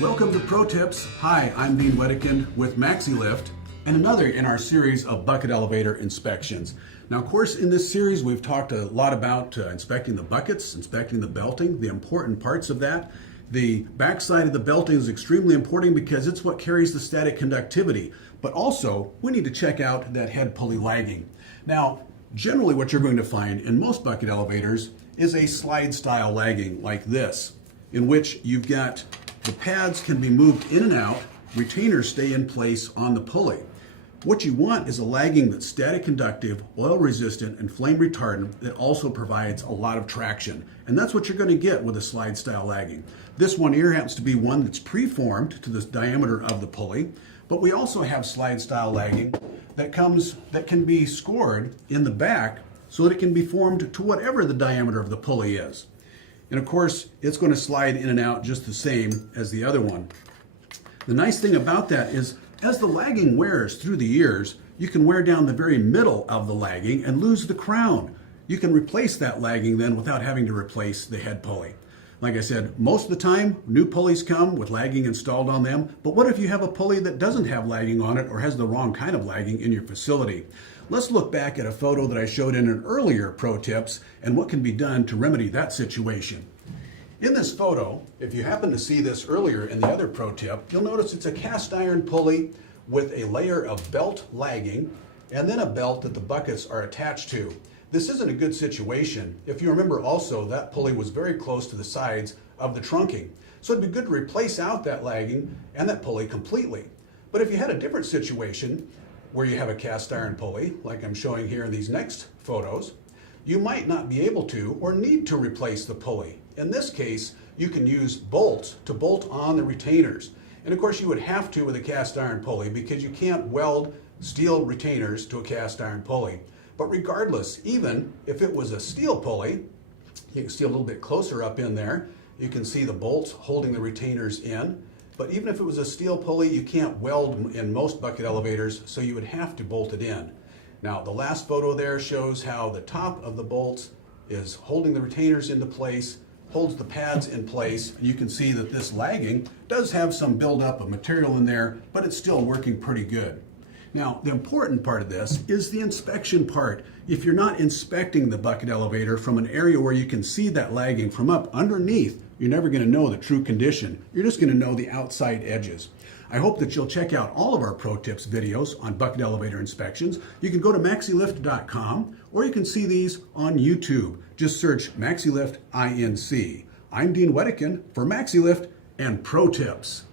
Welcome to Pro Tips. Hi, I'm Dean Wedekind with Maxi-Lift and another in our series of bucket elevator inspections. Now, of course, in this series, we've talked a lot about inspecting the buckets, inspecting the belting, the important parts of that. The backside of the belting is extremely important because it's what carries the static conductivity. But also, we need to check out that head pulley lagging. Now, generally what you're going to find in most bucket elevators is a slide style lagging like this, in which you've got the pads can be moved in and out, retainers stay in place on the pulley. What you want is a lagging that's static conductive, oil resistant, and flame retardant that also provides a lot of traction. And that's what you're going to get with a slide style lagging. This one here happens to be one that's preformed to the diameter of the pulley, but we also have slide style lagging that can be scored in the back so that it can be formed to whatever the diameter of the pulley is. And of course, it's going to slide in and out just the same as the other one. The nice thing about that is as the lagging wears through the years, you can wear down the very middle of the lagging and lose the crown. You can replace that lagging then without having to replace the head pulley. Like I said, most of the time, new pulleys come with lagging installed on them, but what if you have a pulley that doesn't have lagging on it or has the wrong kind of lagging in your facility? Let's look back at a photo that I showed in an earlier Pro Tips and what can be done to remedy that situation. In this photo, if you happen to see this earlier in the other Pro Tip, you'll notice it's a cast iron pulley with a layer of belt lagging and then a belt that the buckets are attached to. This isn't a good situation. If you remember also, that pulley was very close to the sides of the trunking. So it'd be good to replace out that lagging and that pulley completely. But if you had a different situation where you have a cast iron pulley, like I'm showing here in these next photos, you might not be able to or need to replace the pulley. In this case, you can use bolts to bolt on the retainers. And of course you would have to with a cast iron pulley because you can't weld steel retainers to a cast iron pulley. But regardless, even if it was a steel pulley, you can see a little bit closer up in there, you can see the bolts holding the retainers in. But even if it was a steel pulley, you can't weld in most bucket elevators, so you would have to bolt it in. Now, the last photo there shows how the top of the bolts is holding the retainers into place, holds the pads in place. You can see that this lagging does have some buildup of material in there, but it's still working pretty good. Now, the important part of this is the inspection part. If you're not inspecting the bucket elevator from an area where you can see that lagging from up underneath, you're never going to know the true condition. You're just going to know the outside edges. I hope that you'll check out all of our Pro Tips videos on bucket elevator inspections. You can go to maxilift.com or you can see these on YouTube. Just search Maxi-Lift INC. I'm Dean Wedekind for Maxi-Lift and Pro Tips.